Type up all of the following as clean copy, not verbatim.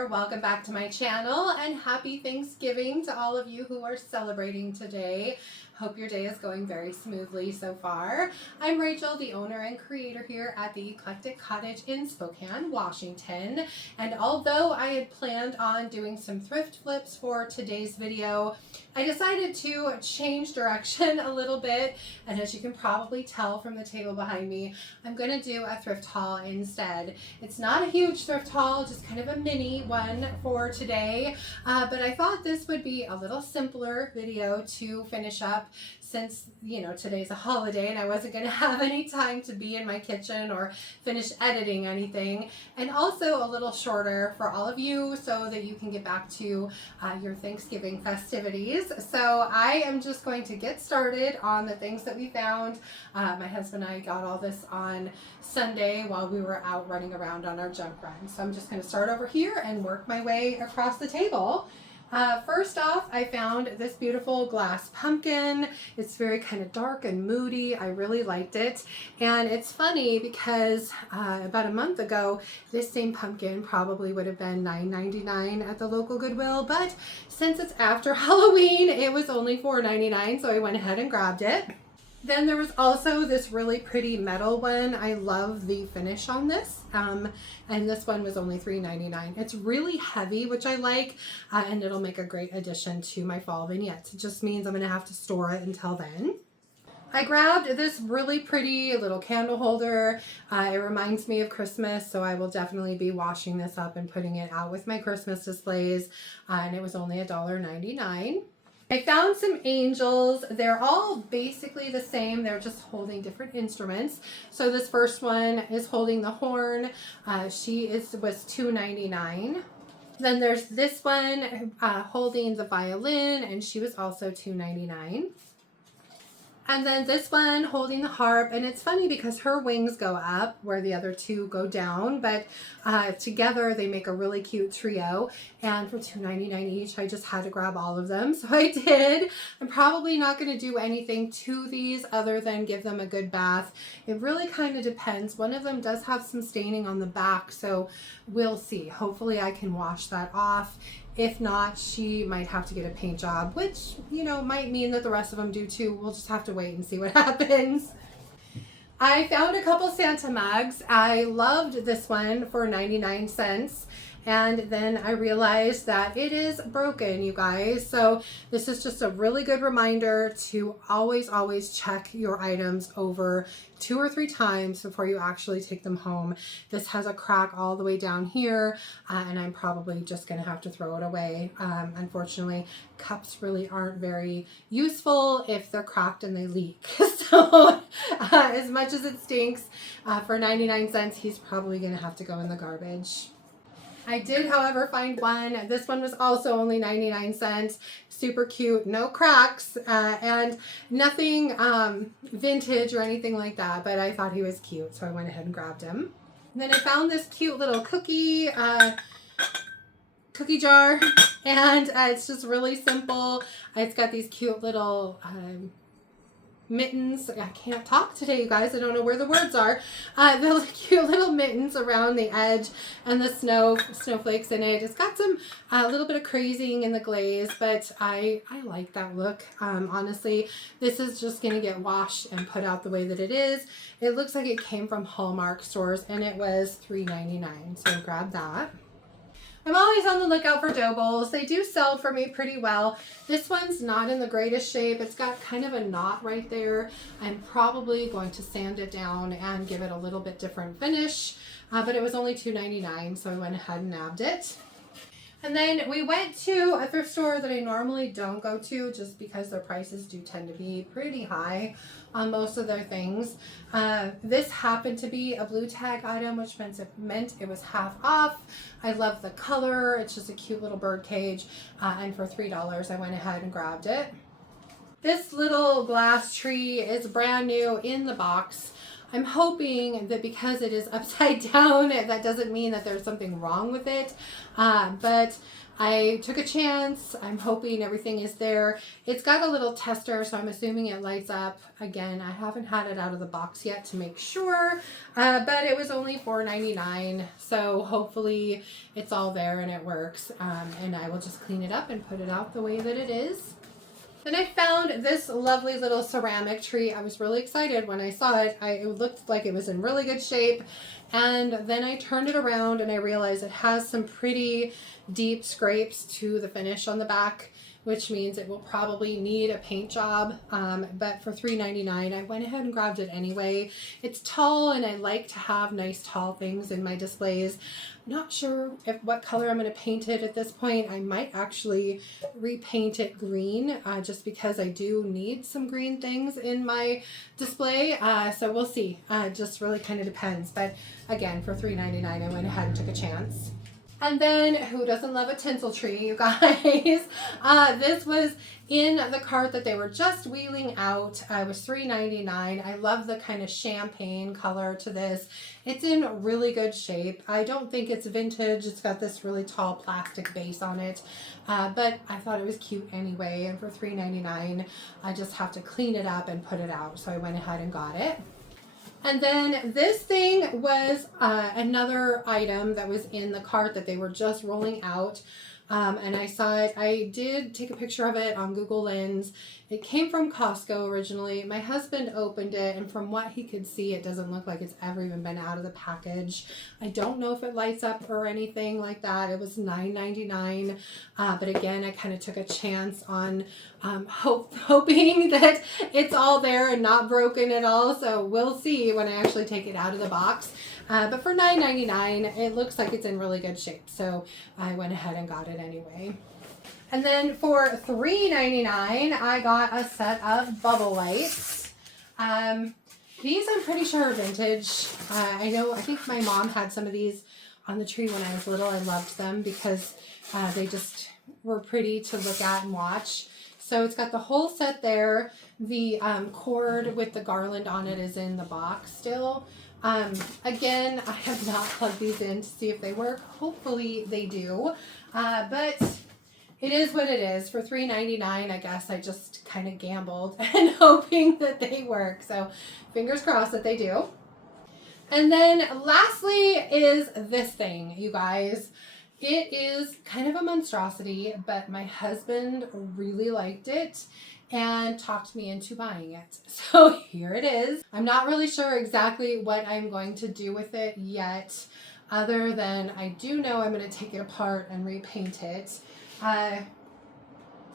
there. Welcome back to my channel and happy Thanksgiving to all of you who are celebrating today. Hope your day is going very smoothly so far. I'm Rachel, the owner and creator here at the Eclectic Cottage in Spokane, Washington. And although I had planned on doing some thrift flips for today's video, I decided to change direction a little bit. And as you can probably tell from the table behind me, I'm going to do a thrift haul instead. It's not a huge thrift haul, just kind of a mini one for today. But I thought this would be a little simpler video to finish up since, you know, today's a holiday and I wasn't going to have any time to be in my kitchen or finish editing anything. And also a little shorter for all of you so that you can get back to your Thanksgiving festivities. So I am just going to get started on the things that we found. My husband and I got all this on Sunday while we were out running around on our junk run. So I'm just going to start over here and work my way across the table. First off, I found this beautiful glass pumpkin. It's very kind of dark and moody. I really liked it. And it's funny because about a month ago, this same pumpkin probably would have been $9.99 at the local Goodwill. But since it's after Halloween, it was only $4.99. So I went ahead and grabbed it. Then there was also this really pretty metal one. I love the finish on this. And this one was only $3.99. It's really heavy, which I like, and it'll make a great addition to my fall vignettes. It just means I'm going to have to store it until then. I grabbed this really pretty little candle holder. It reminds me of Christmas, so I will definitely be washing this up and putting it out with my Christmas displays. And it was only $1.99. I found some angels. They're all basically the same. They're just holding different instruments. So this first one is holding the horn. Was $2.99. Then there's this one holding the violin, and she was also $2.99. And then this one holding the harp, and it's funny because her wings go up where the other two go down, but together they make a really cute trio. And for $2.99 each, I just had to grab all of them, so I did. I'm probably not going to do anything to these other than give them a good bath. It really kind of depends. One of them does have some staining on the back, so we'll see. Hopefully I can wash that off. If not, she might have to get a paint job, which, you know, might mean that the rest of them do too. We'll just have to wait and see what happens. I found a couple Santa mugs. I loved this one for 99 cents. And then I realized that it is broken, you guys. So this is just a really good reminder to always check your items over 2 or 3 times before you actually take them home. This has a crack all the way down here, and I'm probably just gonna have to throw it away. Unfortunately, cups really aren't very useful if they're cracked and they leak. So as much as it stinks, for 99 cents, he's probably gonna have to go in the garbage. I did, however, find one. This one was also only 99 cents. Super cute, no cracks, and nothing vintage or anything like that, but I thought he was cute, so I went ahead and grabbed him. And then I found this cute little cookie jar, and it's just really simple. It's got these cute little mittens. I can't talk today, you guys. I don't know where the words are. The cute little mittens around the edge and the snowflakes in it. It's got some a little bit of crazing in the glaze, but I like that look. Honestly, this is just going to get washed and put out the way that it is. It looks like it came from Hallmark stores, and it was $3.99, so grab that. I'm always on the lookout for dough bowls. They do sell for me pretty well. This one's not in the greatest shape. It's got kind of a knot right there. I'm probably going to sand it down and give it a little bit different finish, but it was only $2.99, so I went ahead and nabbed it. And then we went to a thrift store that I normally don't go to just because their prices do tend to be pretty high on most of their things. This happened to be a blue tag item, which meant it was half off. I love the color. It's just a cute little bird cage. And for $3, I went ahead and grabbed it. This little glass tree is brand new in the box. I'm hoping that because it is upside down, that doesn't mean that there's something wrong with it. But I took a chance. I'm hoping everything is there. It's got a little tester, so I'm assuming it lights up. Again, I haven't had it out of the box yet to make sure, but it was only $4.99, so hopefully it's all there and it works, and I will just clean it up and put it out the way that it is. Then I found this lovely little ceramic tree. I was really excited when I saw it. It looked like it was in really good shape. And then I turned it around and I realized it has some pretty deep scrapes to the finish on the back, which means it will probably need a paint job. But for $3.99, I went ahead and grabbed it anyway. It's tall and I like to have nice tall things in my displays. Not sure what color I'm going to paint it at this point. I might actually repaint it green just because I do need some green things in my display. So we'll see. It just really kind of depends. But again, for $3.99, I went ahead and took a chance. And then, who doesn't love a tinsel tree, you guys? This was in the cart that they were just wheeling out. It was $3.99. I love the kind of champagne color to this. It's in really good shape. I don't think it's vintage. It's got this really tall plastic base on it. But I thought it was cute anyway. And for $3.99, I just have to clean it up and put it out. So I went ahead and got it. And then this thing was another item that was in the cart that they were just rolling out. And I saw it. I did take a picture of it on Google Lens. It came from Costco originally. My husband opened it, and from what he could see, it doesn't look like it's ever even been out of the package. I don't know if it lights up or anything like that. It was $9.99. But again, I kind of took a chance on hoping that it's all there and not broken at all. So we'll see when I actually take it out of the box. But for $9.99, it looks like it's in really good shape. So I went ahead and got it anyway. And then for $3.99, I got a set of bubble lights. These I'm pretty sure are vintage. I think my mom had some of these on the tree when I was little. I loved them because they just were pretty to look at and watch. So it's got the whole set there. The cord with the garland on it is in the box still. Again, I have not plugged these in to see if they work. Hopefully they do. But it is what it is. For $3.99, I guess I just kind of gambled and hoping that they work. So fingers crossed that they do. And then lastly is this thing, you guys. It is kind of a monstrosity, but my husband really liked it and talked me into buying it. So here it is. I'm not really sure exactly what I'm going to do with it yet, other than I do know I'm going to take it apart and repaint it.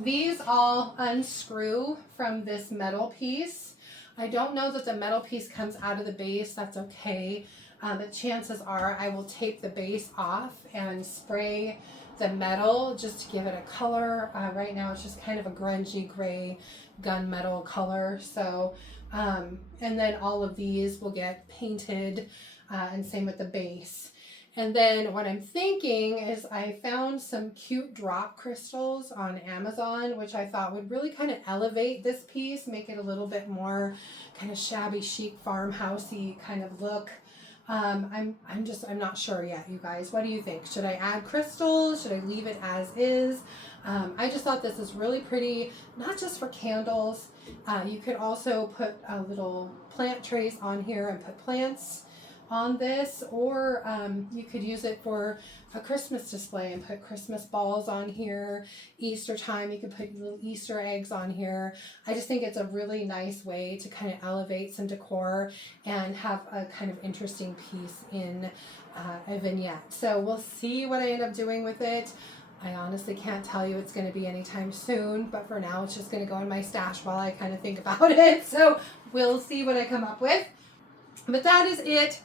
These all unscrew from this metal piece. I don't know that the metal piece comes out of the base. That's okay. But chances are I will tape the base off and spray the metal just to give it a color. Right now it's just kind of a grungy gray gunmetal color. So, and then all of these will get painted, and same with the base. And then what I'm thinking is I found some cute drop crystals on Amazon, which I thought would really kind of elevate this piece, make it a little bit more kind of shabby chic farmhousey kind of look. I'm not sure yet, you guys. What do you think? Should I add crystals? Should I leave it as is? I just thought this is really pretty, not just for candles. You could also put little plant trays on here and put plants on this, or you could use it for a Christmas display and put Christmas balls on here. Easter time, you could put little Easter eggs on here. I just think it's a really nice way to kind of elevate some decor and have a kind of interesting piece in a vignette. So we'll see what I end up doing with it. I honestly can't tell you it's going to be anytime soon, but for now it's just going to go in my stash while I kind of think about it. So we'll see what I come up with. But that is it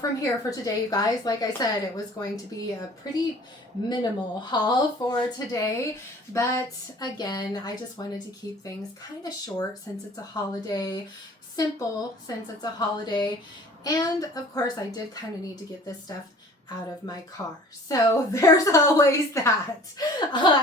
from here for today, you guys. Like I said, it was going to be a pretty minimal haul for today. But again, I just wanted to keep things kind of short since it's a holiday, simple since it's a holiday. And of course, I did kind of need to get this stuff out of my car. So there's always that.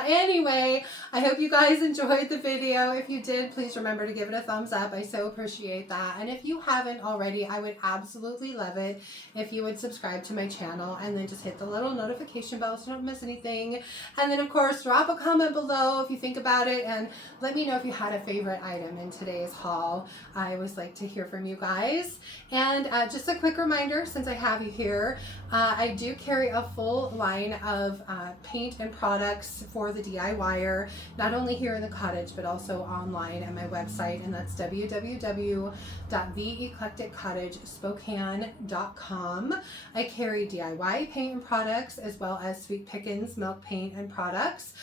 Anyway, I hope you guys enjoyed the video. If you did, please remember to give it a thumbs up. I so appreciate that. And if you haven't already, I would absolutely love it if you would subscribe to my channel and then just hit the little notification bell so you don't miss anything. And then of course, drop a comment below if you think about it and let me know if you had a favorite item in today's haul. I always like to hear from you guys. And just a quick reminder, since I have you here, I do carry a full line of paint and products for the DIYer, not only here in the cottage, but also online at my website, and that's www.theeclecticcottagespokane.com. I carry DIY paint and products, as well as Sweet Pickins milk paint and products,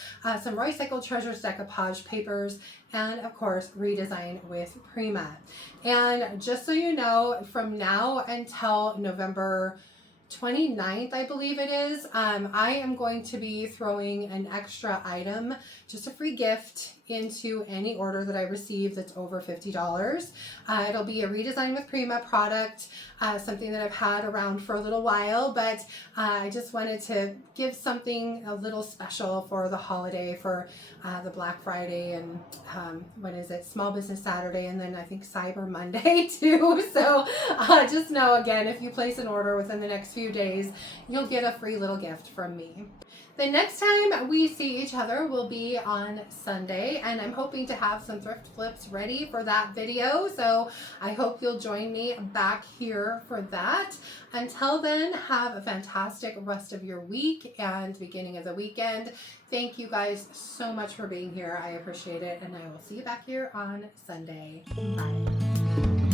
some Recycled Treasures decoupage papers, and of course redesign with Prima. And just so you know, from now until November 29th, I believe it is, I am going to be throwing an extra item, just a free gift, into any order that I receive that's over $50. It'll be a redesign with Prima product, something that I've had around for a little while, but I just wanted to give something a little special for the holiday, for the Black Friday and what is it, Small Business Saturday, and then I think Cyber Monday too. So just know, again, if you place an order within the next few days, you'll get a free little gift from me. The next time we see each other will be on Sunday, and I'm hoping to have some thrift flips ready for that video, so I hope you'll join me back here for that. Until then, have a fantastic rest of your week and beginning of the weekend. Thank you guys so much for being here. I appreciate it, and I will see you back here on Sunday. Bye.